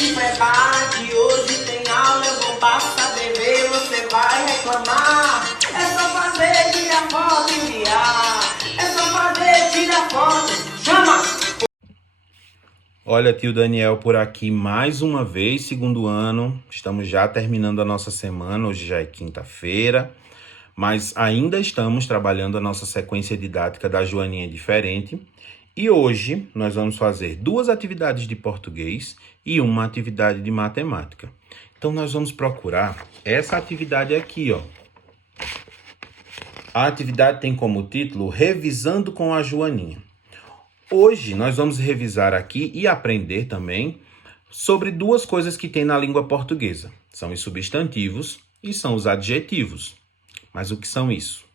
se prepara que hoje tem aula, eu vou passar TV, você vai reclamar. É só fazer, tirar foto e enviar. É só fazer, tirar foto, chama! Olha, tio Daniel por aqui mais uma vez, segundo ano. Estamos já terminando a nossa semana, hoje já é quinta-feira, mas ainda estamos trabalhando a nossa sequência didática da Joaninha Diferente. E hoje nós vamos fazer 2 atividades de português e uma atividade de matemática. Então nós vamos procurar essa atividade aqui, ó. A atividade tem como título Revisando com a Joaninha. Hoje nós vamos revisar aqui e aprender também sobre 2 coisas que tem na língua portuguesa. São os substantivos e são os adjetivos. Mas o que são isso?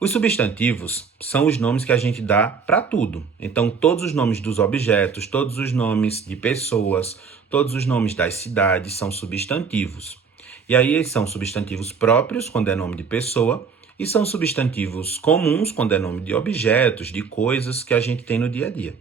Os substantivos são os nomes que a gente dá para tudo. Então, todos os nomes dos objetos, todos os nomes de pessoas, todos os nomes das cidades são substantivos. E aí eles são substantivos próprios, quando é nome de pessoa, e são substantivos comuns, quando é nome de objetos, de coisas que a gente tem no dia a dia.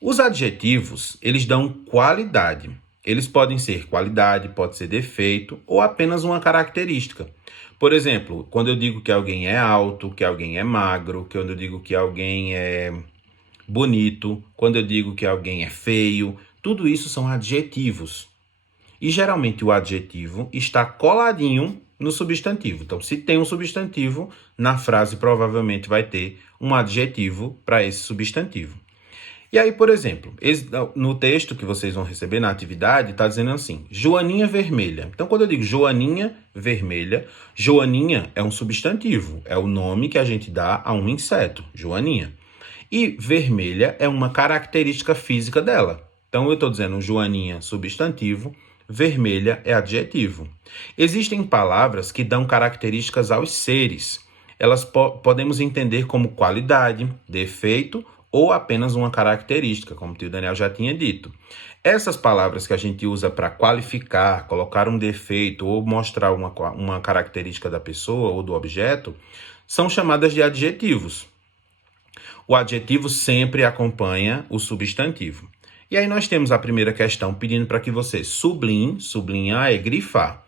Os adjetivos, eles dão qualidade. Eles podem ser qualidade, pode ser defeito ou apenas uma característica. Por exemplo, quando eu digo que alguém é alto, que alguém é magro, quando eu digo que alguém é bonito, quando eu digo que alguém é feio, tudo isso são adjetivos. E geralmente o adjetivo está coladinho no substantivo. Então, se tem um substantivo, na frase provavelmente vai ter um adjetivo para esse substantivo. E aí, por exemplo, no texto que vocês vão receber na atividade, está dizendo assim, Joaninha vermelha. Então, quando eu digo Joaninha vermelha, Joaninha é um substantivo, é o nome que a gente dá a um inseto, Joaninha. E vermelha é uma característica física dela. Então, eu estou dizendo Joaninha substantivo, vermelha é adjetivo. Existem palavras que dão características aos seres. Elas podemos entender como qualidade, defeito ou apenas uma característica, como o tio Daniel já tinha dito. Essas palavras que a gente usa para qualificar, colocar um defeito ou mostrar uma característica da pessoa ou do objeto, são chamadas de adjetivos. O adjetivo sempre acompanha o substantivo. E aí nós temos a primeira questão pedindo para que você sublinhe, sublinhar é grifar.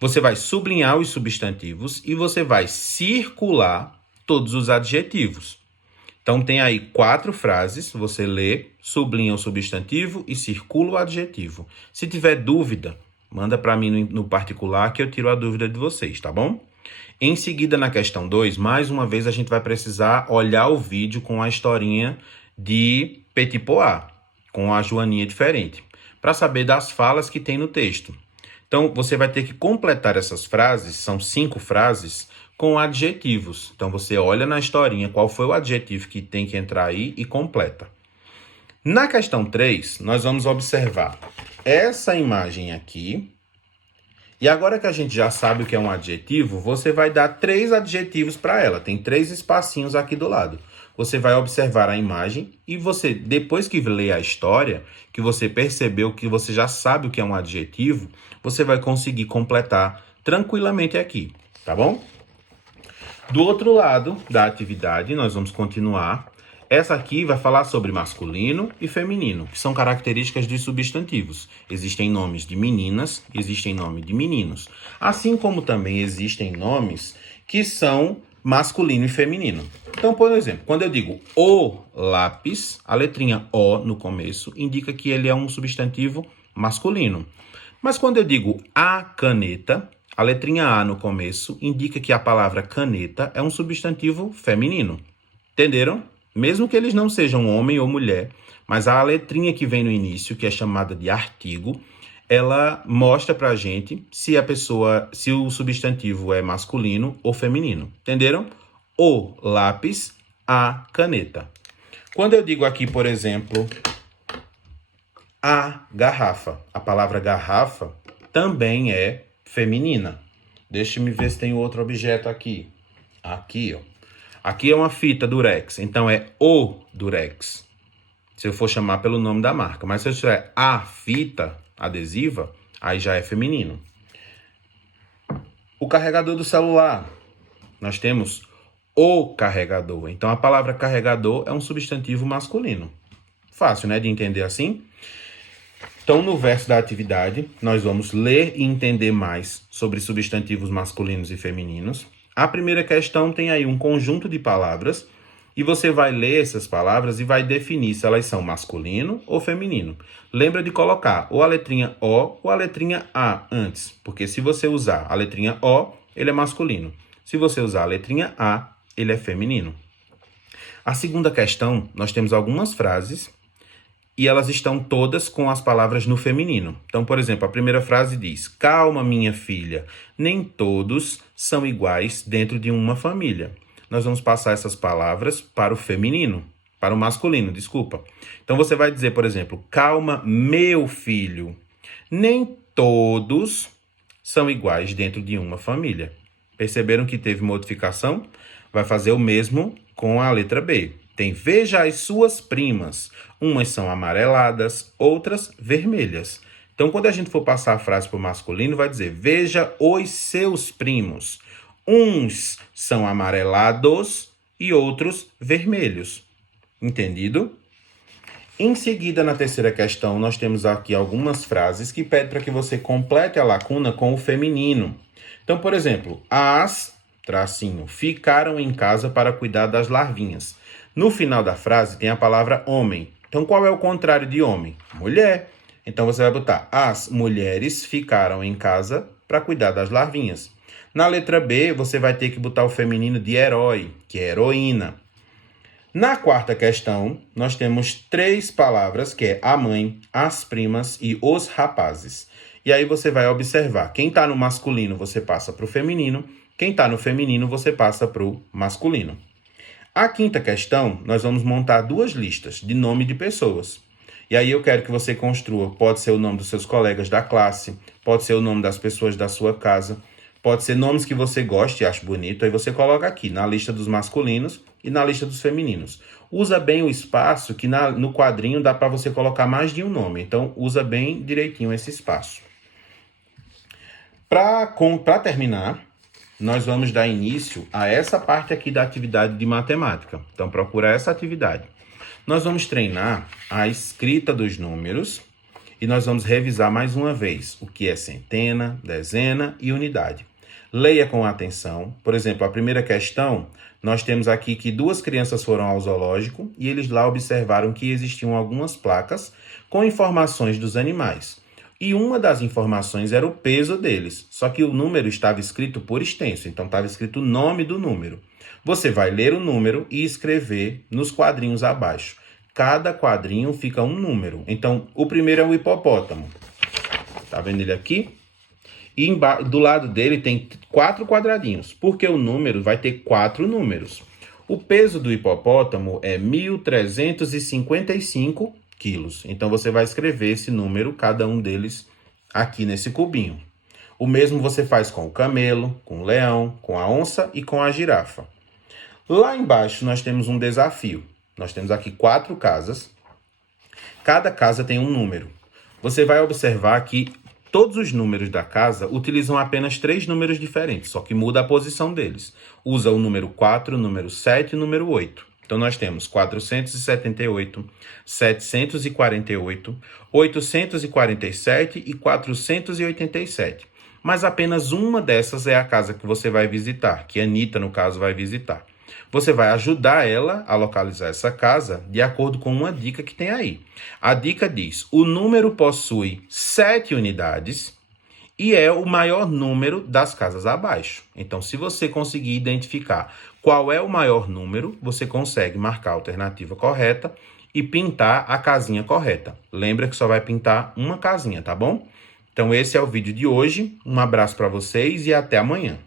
Você vai sublinhar os substantivos e você vai circular todos os adjetivos. Então, tem aí 4 frases, você lê, sublinha o substantivo e circula o adjetivo. Se tiver dúvida, manda para mim no particular que eu tiro a dúvida de vocês, tá bom? Em seguida, na questão 2, mais uma vez a gente vai precisar olhar o vídeo com a historinha de Petit Pois, com a Joaninha Diferente, para saber das falas que tem no texto. Então, você vai ter que completar essas frases, são 5 frases, com adjetivos. Então, você olha na historinha qual foi o adjetivo que tem que entrar aí e completa. Na questão 3, nós vamos observar essa imagem aqui. E agora que a gente já sabe o que é um adjetivo, você vai dar 3 adjetivos para ela. Tem 3 espacinhos aqui do lado. Você vai observar a imagem e você, depois que lê a história, que você percebeu que você já sabe o que é um adjetivo, você vai conseguir completar tranquilamente aqui, tá bom? Do outro lado da atividade, nós vamos continuar. Essa aqui vai falar sobre masculino e feminino, que são características dos substantivos. Existem nomes de meninas, existem nomes de meninos. Assim como também existem nomes que são masculino e feminino. Então, por exemplo, quando eu digo o lápis, a letrinha O no começo indica que ele é um substantivo masculino. Mas quando eu digo a caneta, a letrinha A no começo indica que a palavra caneta é um substantivo feminino. Entenderam? Mesmo que eles não sejam homem ou mulher, mas a letrinha que vem no início, que é chamada de artigo, ela mostra pra gente se o substantivo é masculino ou feminino. Entenderam? O lápis, a caneta. Quando eu digo aqui, por exemplo, a garrafa, a palavra garrafa também é feminina. Deixa-me ver se tem outro objeto aqui. Aqui, ó. Aqui é uma fita Durex, então é o Durex. Se eu for chamar pelo nome da marca. Mas se eu tiver a fita adesiva, aí já é feminino. O carregador do celular. Nós temos o carregador. Então a palavra carregador é um substantivo masculino. Fácil, né, de entender assim? Então, no verso da atividade, nós vamos ler e entender mais sobre substantivos masculinos e femininos. A primeira questão tem aí um conjunto de palavras e você vai ler essas palavras e vai definir se elas são masculino ou feminino. Lembra de colocar ou a letrinha O ou a letrinha A antes, porque se você usar a letrinha O, ele é masculino. Se você usar a letrinha A, ele é feminino. A segunda questão, nós temos algumas frases e elas estão todas com as palavras no feminino. Então, por exemplo, a primeira frase diz: calma, minha filha, nem todos são iguais dentro de uma família. Nós vamos passar essas palavras para o feminino, para o masculino, desculpa. Então, você vai dizer, por exemplo, calma, meu filho, nem todos são iguais dentro de uma família. Perceberam que teve modificação? Vai fazer o mesmo com a letra B. Tem veja as suas primas. Umas são amareladas, outras vermelhas. Então, quando a gente for passar a frase para o masculino, vai dizer veja os seus primos. Uns são amarelados e outros vermelhos. Entendido? Em seguida, na terceira questão, nós temos aqui algumas frases que pedem para que você complete a lacuna com o feminino. Então, por exemplo, as, tracinho, ficaram em casa para cuidar das larvinhas. No final da frase tem a palavra homem. Então, qual é o contrário de homem? Mulher. Então, você vai botar as mulheres ficaram em casa para cuidar das larvinhas. Na letra B, você vai ter que botar o feminino de herói, que é heroína. Na quarta questão, nós temos 3 palavras, que é a mãe, as primas e os rapazes. E aí você vai observar, quem está no masculino, você passa para o feminino. Quem está no feminino, você passa para o masculino. A quinta questão, nós vamos montar 2 listas de nome de pessoas. E aí eu quero que você construa, pode ser o nome dos seus colegas da classe, pode ser o nome das pessoas da sua casa, pode ser nomes que você goste e ache bonito, aí você coloca aqui na lista dos masculinos e na lista dos femininos. Usa bem o espaço, que no quadrinho dá para você colocar mais de um nome, então usa bem direitinho esse espaço. Para terminar, nós vamos dar início a essa parte aqui da atividade de matemática. Então, procura essa atividade. Nós vamos treinar a escrita dos números e nós vamos revisar mais uma vez o que é centena, dezena e unidade. Leia com atenção. Por exemplo, a primeira questão, nós temos aqui que 2 crianças foram ao zoológico e eles lá observaram que existiam algumas placas com informações dos animais. E uma das informações era o peso deles, só que o número estava escrito por extenso, então estava escrito o nome do número. Você vai ler o número e escrever nos quadrinhos abaixo. Cada quadrinho fica um número. Então, o primeiro é o hipopótamo. Tá vendo ele aqui? E do lado dele tem 4 quadradinhos, porque o número vai ter 4 números. O peso do hipopótamo é 1.355 quilos. Então, você vai escrever esse número, cada um deles, aqui nesse cubinho. O mesmo você faz com o camelo, com o leão, com a onça e com a girafa. Lá embaixo, nós temos um desafio. Nós temos aqui 4 casas. Cada casa tem um número. Você vai observar que todos os números da casa utilizam apenas 3 números diferentes, só que muda a posição deles. Usa o número 4, o número 7 e o número 8. Então, nós temos 478, 748, 847 e 487. Mas apenas uma dessas é a casa que você vai visitar, que a Anitta, no caso, vai visitar. Você vai ajudar ela a localizar essa casa de acordo com uma dica que tem aí. A dica diz: o número possui 7 unidades e é o maior número das casas abaixo. Então, se você conseguir identificar qual é o maior número, você consegue marcar a alternativa correta e pintar a casinha correta. Lembra que só vai pintar uma casinha, tá bom? Então, esse é o vídeo de hoje. Um abraço para vocês e até amanhã.